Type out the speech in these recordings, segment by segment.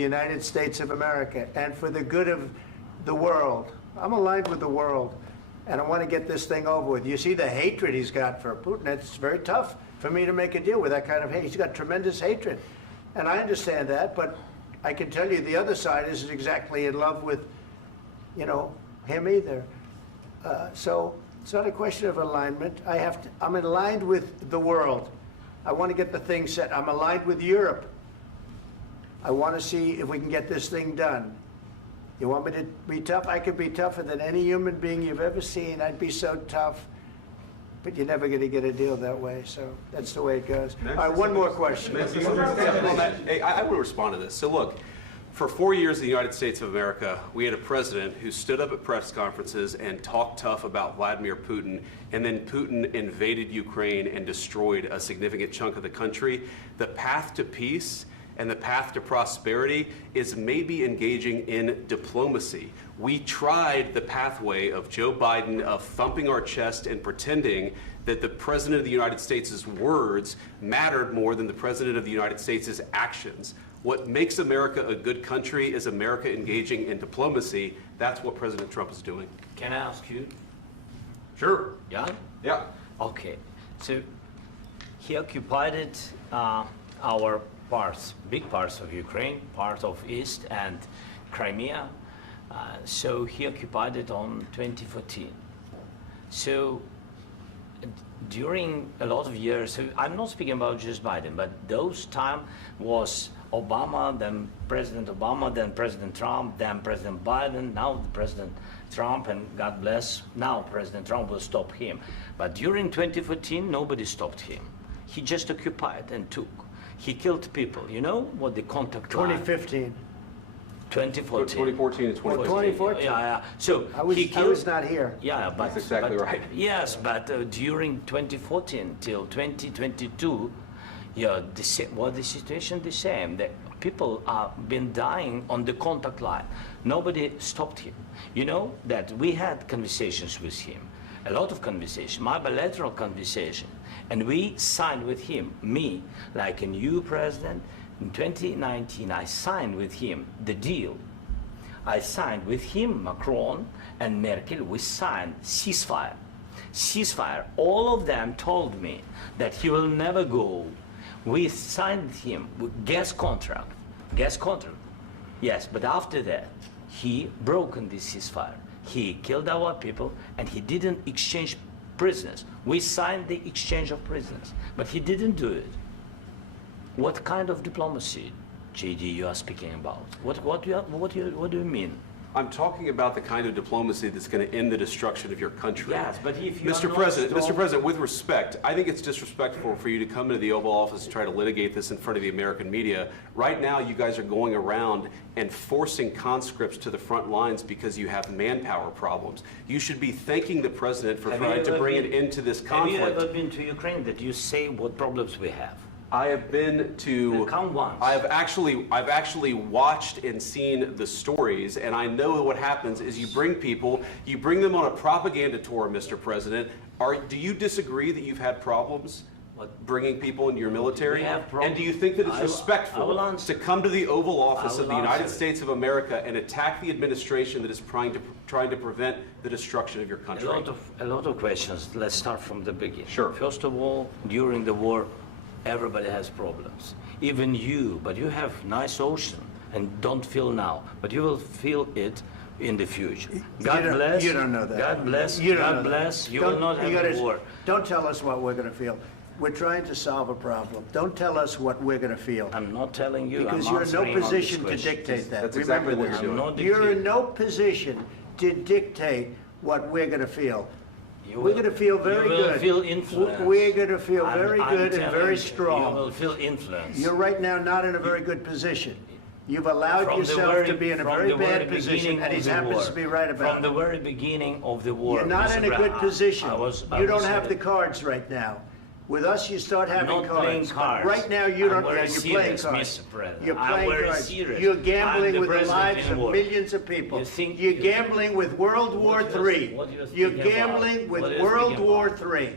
the United States of America and for the good of the world. I'm aligned with the world, and I want to get this thing over with. You see the hatred he's got for Putin. It's very tough for me to make a deal with that kind of hate. He's got tremendous hatred, and I understand that, but I can tell you the other side isn't exactly in love with, you know, him either. So it's not a question of alignment. I'm aligned with the world. I want to get the thing set. I'm aligned with Europe. I want to see if we can get this thing done. You want me to be tough? I could be tougher than any human being you've ever seen. I'd be so tough. But you're never going to get a deal that way, so that's the way it goes. All right, one more question. Hey, I want to respond to this. So look, for 4 years in the United States of America, we had a president who stood up at press conferences and talked tough about Vladimir Putin, and then Putin invaded Ukraine and destroyed a significant chunk of the country. The path to peace and the path to prosperity is maybe engaging in diplomacy. We tried the pathway of Joe Biden of thumping our chest and pretending that the President of the United States' words mattered more than the President of the United States' actions. What makes America a good country is America engaging in diplomacy. That's what President Trump is doing. Can I ask you? Sure. Yeah? Yeah. Okay. So he occupied our parts, big parts of Ukraine, part of East and Crimea. So he occupied it on 2014. So during a lot of years, so I'm not speaking about just Biden, but those time was Obama, then President Obama, then President Trump, then President Biden, now President Trump, and God bless, now President Trump will stop him. But during 2014, nobody stopped him. He just occupied and took. He killed people. You know what the contact line? 2015. 2014. 2014 and 2015. 2014. Yeah. So I was not here. Yeah, but that's exactly right. Yes, but during 2014 till 2022, yeah, the situation the same. The people have been dying on the contact line. Nobody stopped him. You know that we had conversations with him, a lot of conversation, my bilateral conversation, and we signed with him, me, like a new president. In 2019, I signed with him the deal. I signed with him, Macron and Merkel, we signed ceasefire. Ceasefire. All of them told me that he will never go. We signed with him with gas contract. Gas contract. Yes, but after that, he broken this ceasefire. He killed our people and he didn't exchange prisoners. We signed the exchange of prisoners, but he didn't do it. What kind of diplomacy, JD, you are speaking about? What do you mean? I'm talking about the kind of diplomacy that's going to end the destruction of your country. Yes, but if you Mr. President, with respect, I think it's disrespectful for you to come into the Oval Office and try to litigate this in front of the American media. Right now, you guys are going around and forcing conscripts to the front lines because you have manpower problems. You should be thanking the President for trying to bring an end to this conflict. Have you ever been to Ukraine that you say what problems we have? I have been to. Come once. I've actually watched and seen the stories, and I know what happens is you bring them on a propaganda tour, Mr. President. Do you disagree that you've had problems bringing people into your military? And do you think that it's respectful to come to the Oval Office of the United States of America and attack the administration that is trying to prevent the destruction of your country? A lot of questions. Let's start from the beginning. Sure. First of all, during the war, everybody has problems, even you, but you have nice ocean and don't feel now, but you will feel it in the future. God bless. You don't know that. God bless. You don't God know bless. that. You will not have a war. Don't tell us what we're going to feel. We're trying to solve a problem. Don't tell us what we're going to feel. I'm not telling you. Because you're in no position to dictate that. That's exactly what you're doing. You're in no position to dictate what we're going to feel. We're going to feel very good. You will feel influence. We're going to feel very good and very strong. You will feel influence. You're right now not in a very good position. You've allowed yourself to be in a very bad position, and he happens to be right about it. From the very beginning of the war. You're not in a good position. You don't have the cards right now. With us, you start having cards. Right now, you don't. You're playing cards. You're playing cards. You're gambling with the lives of millions of people. You're gambling with World War III. You're gambling with World War III.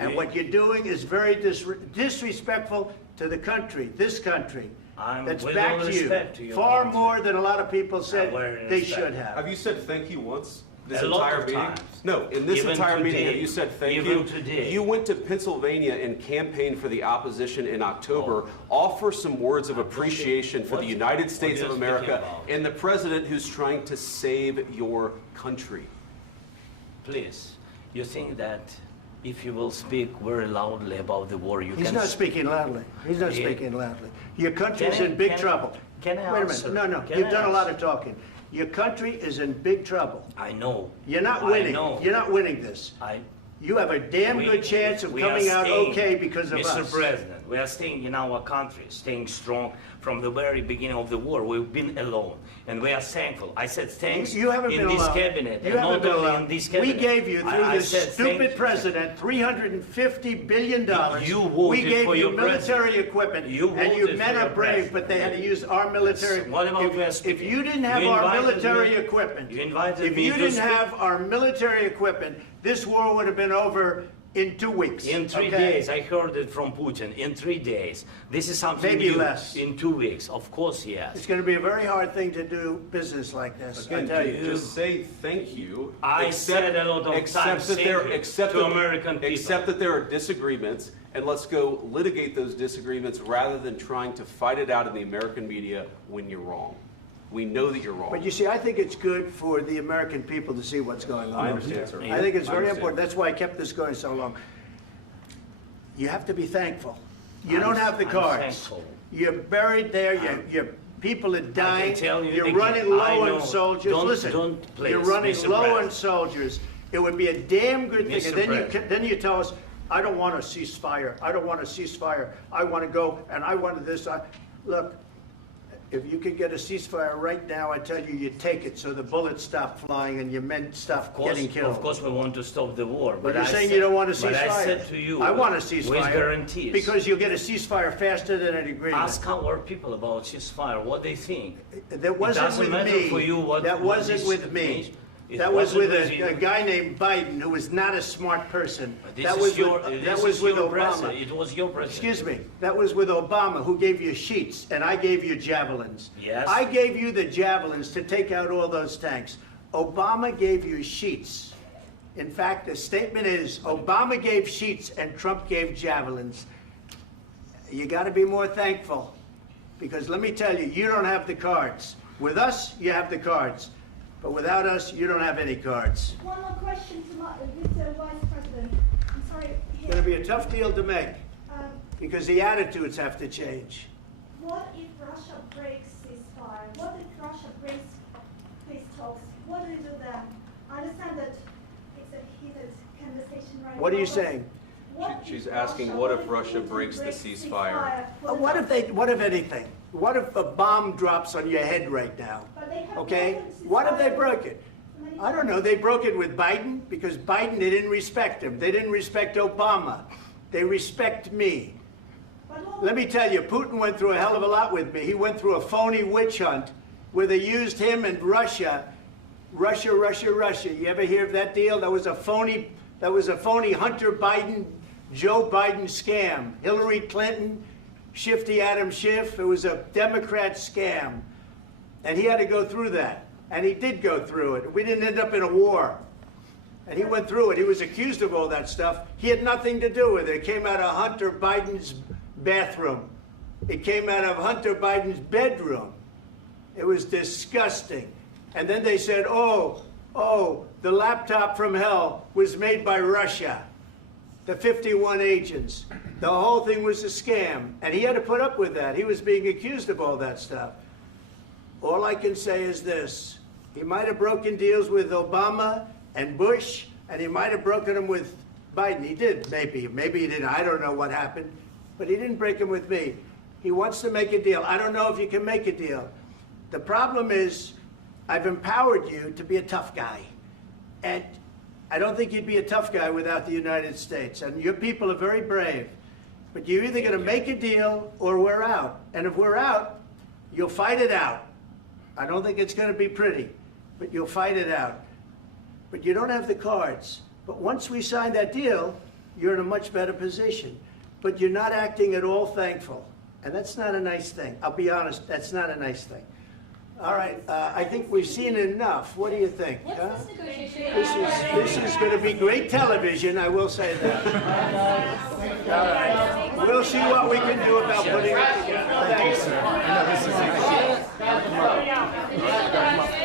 And what you're doing is very disrespectful to the country, this country. that's with back all to respect you. to your Far country. more than a lot of people said very they respect. should have. Have you said thank you once? This A lot entire of meeting? times. No, in this Even entire meeting, today. have you said thank Even you? today. You went to Pennsylvania and campaigned for the opposition in October. Offer some words of appreciation for the United States what of are you speaking America about? and the president who's trying to save your country. Please, you think that if you will speak very loudly about the war, you He's can... not speaking loudly. He's not Yeah. speaking loudly. Your country's Can I- in big can I- trouble. can I Wait a answer? minute. No, Can you've I done a lot answer? of talking. Your country is in big trouble. I know. You're not I winning. know. You're not winning this. You have a damn good chance of we are coming out staying, okay because of Mr. us. President, we are staying in our country, staying strong from the very beginning of the war. We've been alone, and we are thankful. I said thanks You haven't in been this alone. cabinet, You and haven't not been only alone. in this We cabinet. gave you, through I this said thank stupid you. president, $350 billion. You We voted gave for you your military president. equipment, You and you voted men for are your brave, president. but they had to use our military. What about If- Vance If speaking? you didn't have You our invited military me- equipment, you invited if me you to didn't speak. have our military equipment, this war would have been over in 2 weeks. In 3 okay? days, I heard it from Putin. In 3 days, this is something Maybe new. less. In 2 weeks, of course, yes. It's going to be a very hard thing to do business like this. I Again, tell you. just say thank you. I said a lot of accept times that thank there, you accept to that- American people. Accept that there are disagreements, and let's go litigate those disagreements rather than trying to fight it out in the American media when you're wrong. We know that you're wrong. But you see, I think it's good for the American people to see what's going on. I understand, sir. I think it's I very understand. important. That's why I kept this going so long. You have to be thankful. You I'm- don't have the I'm cards. thankful. You're buried there. Your people are dying. tell you You're again, running I low know. on soldiers. Don't- Listen, don't, please, you're running Mr. low on President. soldiers. It would be a damn good thing. Mr. And then President. then you tell us, I don't want a ceasefire. I don't want a ceasefire. I want to go and I want this. Look, if you could get a ceasefire right now, I tell you, you take it so the bullets stop flying and your men stop getting killed. Of course, we want to stop the war. But you're I saying said- you don't want a ceasefire. But I said to you, I want a with ceasefire. guarantees. Because you'll get a ceasefire faster than an agreement. Ask our people about ceasefire, what they think. That wasn't doesn't with matter me. for you what- That what wasn't this with me. means. It That was wasn't with with you. a guy named Biden who was not a smart person. This That is was your, with, this that was is with your Obama. president. It was your president. Excuse me. That was with Obama, who gave you sheets, and I gave you javelins. Yes. I gave you the javelins to take out all those tanks. Obama gave you sheets. In fact, the statement is Obama gave sheets and Trump gave javelins. You got to be more thankful, because let me tell you, you don't have the cards. With us, you have the cards. But without us, you don't have any cards. One more question to Mr. Vice President. I'm sorry. It's going to be a tough deal to make, Um, because the attitudes have to change. what if Russia breaks ceasefire? What if Russia breaks peace talks? What do you do then? I understand that it's a heated conversation right now. What are you but saying? what She's if asking, what if Putin Russia breaks the breaks ceasefire? What if anything? What if a bomb drops on your head right now? But they have Okay? broken What if they ceasefire broke it? many I don't know. They broke it with Biden because Biden, they didn't respect him. They didn't respect Obama. They respect me. But what- Let me tell you, Putin went through a hell of a lot with me. He went through a phony witch hunt where they used him and Russia. Russia. You ever hear of that deal? That was a phony Hunter Biden, Joe Biden scam. Hillary Clinton, Shifty Adam Schiff. It was a Democrat scam. And he had to go through that. And he did go through it. We didn't end up in a war. And he went through it. He was accused of all that stuff. He had nothing to do with it. It came out of Hunter Biden's bathroom. It came out of Hunter Biden's bedroom. It was disgusting. And then they said, oh, the laptop from hell was made by Russia. The 51 agents. The whole thing was a scam. And he had to put up with that. He was being accused of all that stuff. All I can say is this. He might have broken deals with Obama and Bush, and he might have broken them with Biden. He did, maybe. Maybe he didn't. I don't know what happened. But he didn't break them with me. He wants to make a deal. I don't know if you can make a deal. The problem is, I've empowered you to be a tough guy. And I don't think you'd be a tough guy without the United States. And your people are very brave. But you're either going to make a deal or we're out. And if we're out, you'll fight it out. I don't think it's going to be pretty, but you'll fight it out. But you don't have the cards. But once we sign that deal, you're in a much better position. But you're not acting at all thankful. And that's not a nice thing. I'll be honest, that's not a nice thing. All right, I think we've seen enough. What do you think? Huh? What's this negotiation? This is going to be great television, I will say that. All right. We'll see what we can do about putting it together. Thank you, sir. I know this is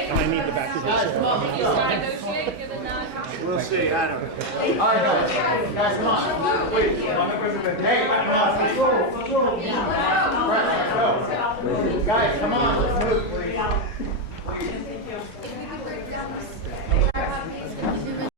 and I need the back of this. You start negotiating, given that. We'll see. I don't know. All right, guys, come on. Wait. Hey, come on. Guys, come on.